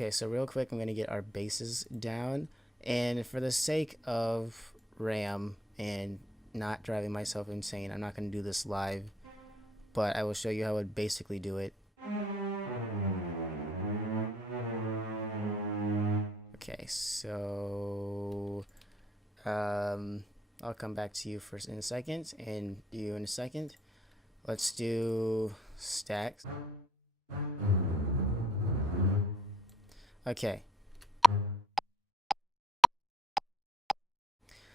Okay, so real quick, I'm going to get our bases down. And for the sake of RAM and not driving myself insane, I'm not going to do this live, but I will show you how I would basically do it. Okay, so I'll come back to you first in a second, and you in a second. Let's do stacks. Okay.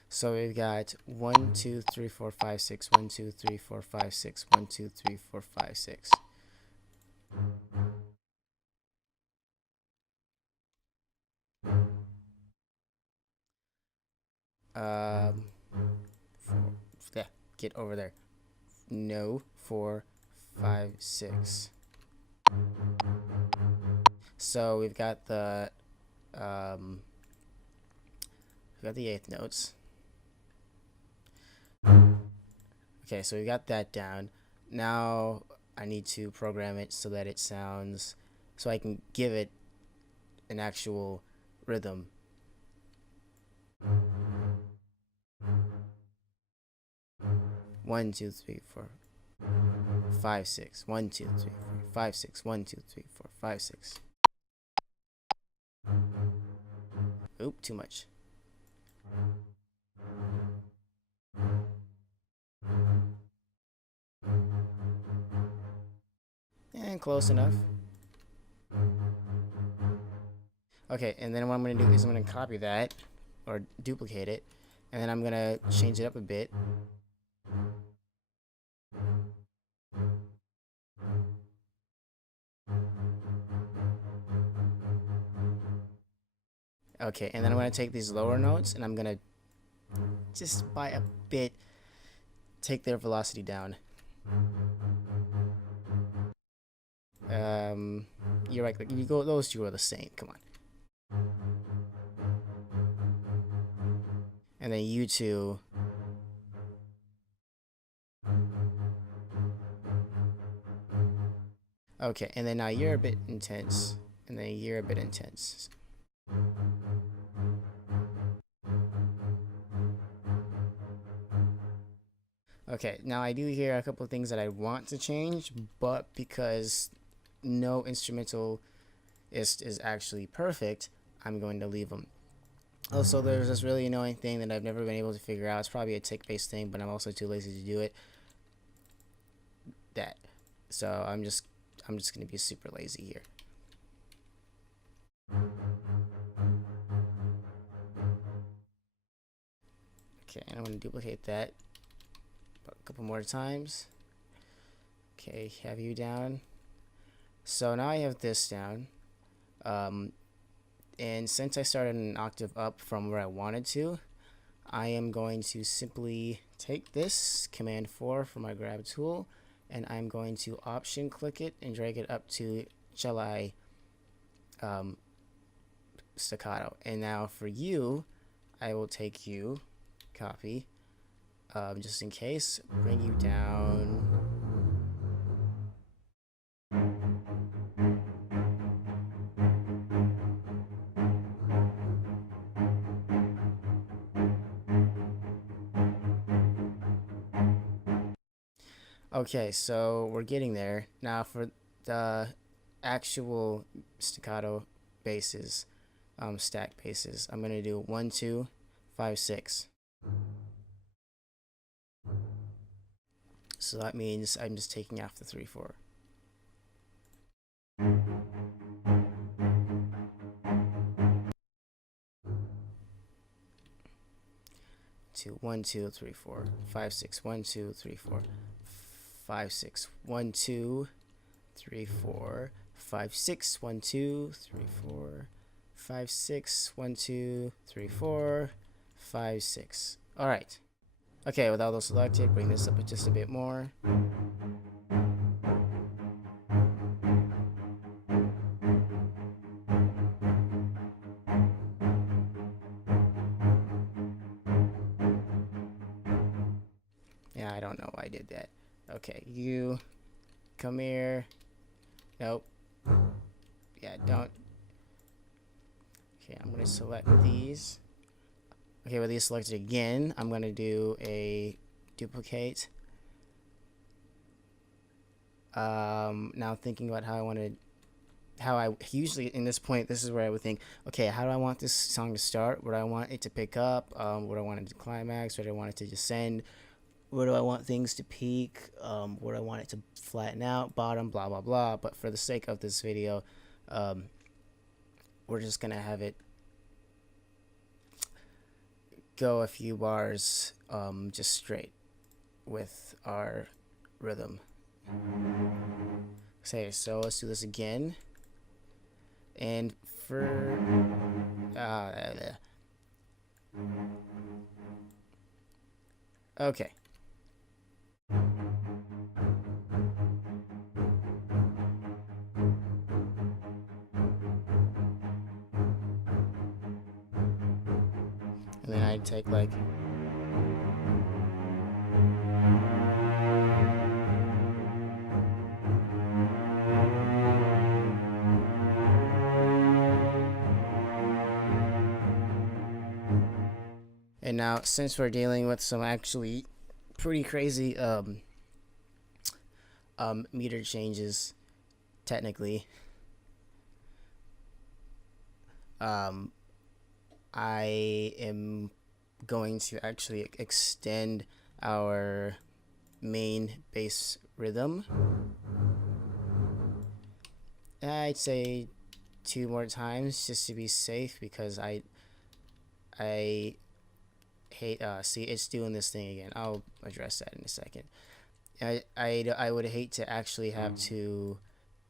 So we've got 1, 2, 3, 4, 5, 6, 1, 2, 3, 4, 5, 6, 1, 2, 3, 4, 5, 6. Yeah, get over there. No, 4, 5, 6. So we've got the eighth notes. Okay, so we got that down. Now I need to program it so that it sounds, so I can give it an actual rhythm. One, two, three, four, 5, 6. 1, 2, 3, 4, 5, 6. 1, 2, 3, 4, 5, 6. Oop, too much. And close enough. Okay, and then what I'm going to do is I'm going to copy that, or duplicate it, and then I'm going to change it up a bit. Okay, and then I'm going to take these lower notes, and I'm going to just by a bit take their velocity down. You're right, you go, those two are the same, come on. And then you two. Okay, and then now you're a bit intense, and then you're a bit intense. Okay, now I do hear a couple of things that I want to change, but because no instrumental is actually perfect, I'm going to leave them. Also, there's this really annoying thing that I've never been able to figure out. It's probably a tick-based thing, but I'm also too lazy to do it. That. So I'm just gonna be super lazy here. Okay, and I'm gonna duplicate that a couple more times. Okay, have you down. So now I have this down. And since I started an octave up from where I wanted to, I am going to simply take this Command 4 from my grab tool, and I'm going to option click it and drag it up to shall I staccato. And now for you, I will take you, copy, just in case, bring you down. Okay, so we're getting there. Now for the actual staccato basses, stack basses, I'm gonna do 1, 2, 5, 6. So that means I'm just taking off the 3, 4. Two, 1, 2, 3, 4, 5, 6. 1, 2, 3, 4, 5, 6. 1, 2, 3, 4, 5, 6. 1, 2, 3, 4, 5, 6. 1, 2, 3, 4, 5, 6. All right. Okay, with all those selected, bring this up just a bit more. Yeah, I don't know why I did that. Okay, you come here. Nope. Yeah, don't. Okay, I'm gonna select these. Okay, with these selected again, I'm gonna do a duplicate. Now thinking about how I usually in this point, this is where I would think, okay, how do I want this song to start? What do I want it to pick up? What do I want it to climax? What do I want it to descend? Where do I want things to peak? Where do I want it to flatten out, bottom, blah blah blah. But for the sake of this video, we're just gonna have it go a few bars just straight with our rhythm. Okay, so let's do this again. And for okay. And then I'd take like and now since we're dealing with some actually pretty crazy meter changes technically, I am going to actually extend our main bass rhythm. I'd say 2 more times just to be safe, because I hate see, it's doing this thing again. I'll address that in a second. I would hate to actually have to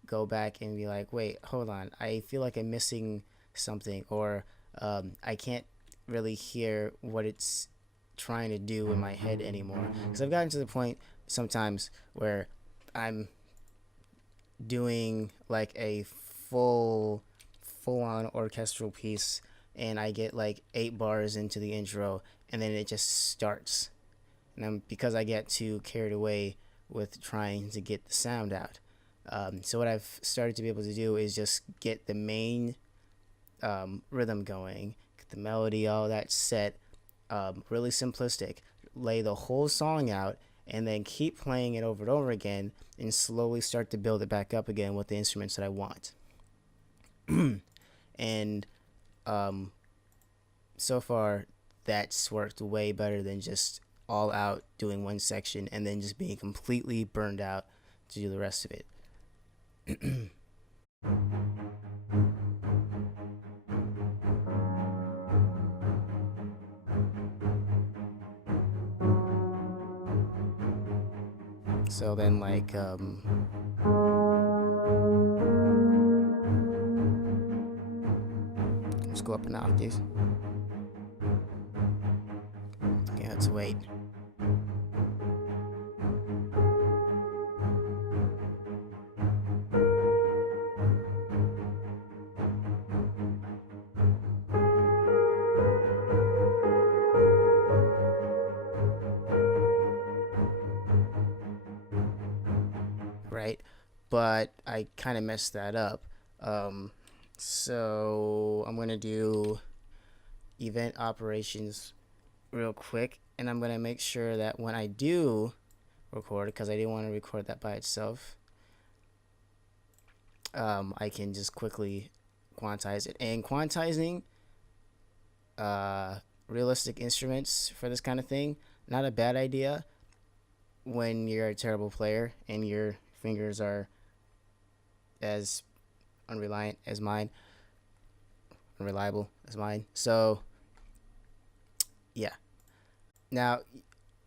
go back and be like, wait, hold on, I feel like I'm missing something, or I can't really hear what it's trying to do in my head anymore, because I've gotten to the point sometimes where I'm doing like a full-on orchestral piece, and I get like 8 bars into the intro, and then it just starts, and because I get too carried away with trying to get the sound out. So what I've started to be able to do is just get the main rhythm going, get the melody, all that set, really simplistic, lay the whole song out, and then keep playing it over and over again, and slowly start to build it back up again with the instruments that I want. And so far, that's worked way better than just all out doing one section and then just being completely burned out to do the rest of it. So then, like, let's go up an octave. Okay, let's wait. Right, but I kind of messed that up. So I'm gonna do event operations real quick, and I'm gonna make sure that when I do record, because I didn't want to record that by itself, I can just quickly quantize it. And quantizing realistic instruments for this kind of thing, not a bad idea when you're a terrible player and your fingers are as unreliable as mine. So yeah. Now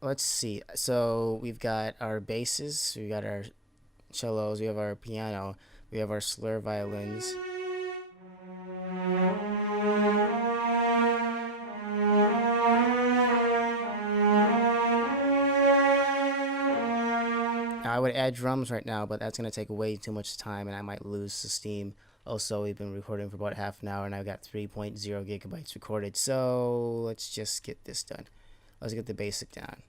let's see. So we've got our basses, we got our cellos, we have our piano, we have our slur violins. Now, I would add drums right now, but that's going to take way too much time, and I might lose the steam. Also, we've been recording for about half an hour, and I've got 3.0 gigabytes recorded. So let's just get this done. Let's get the basic down.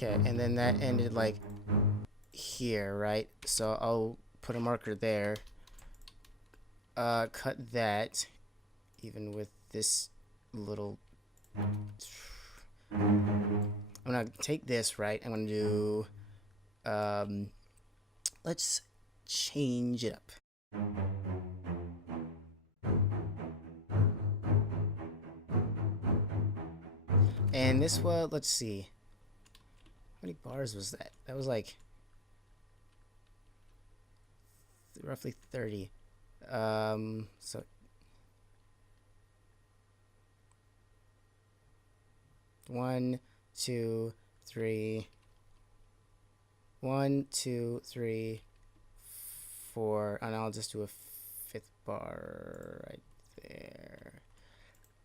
Okay, and then that ended like here, right? So I'll put a marker there. Cut that, even with this little. I'm gonna take this, right? I'm gonna do. Let's change it up. And this was, let's see. How many bars was that? That was like roughly 30. So 1, 2, 3. 1, 2, 3, 4, and I'll just do a 5th bar right there.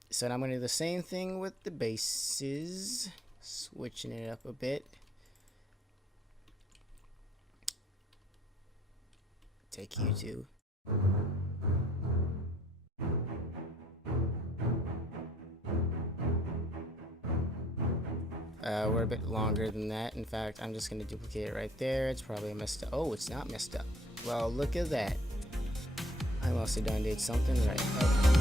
So now I'm gonna do the same thing with the bases, switching it up a bit. Take you to. We're a bit longer than that. In fact, I'm just gonna duplicate it right there. It's probably messed up. Oh, it's not messed up. Well, look at that. I must have done did something right. Oh.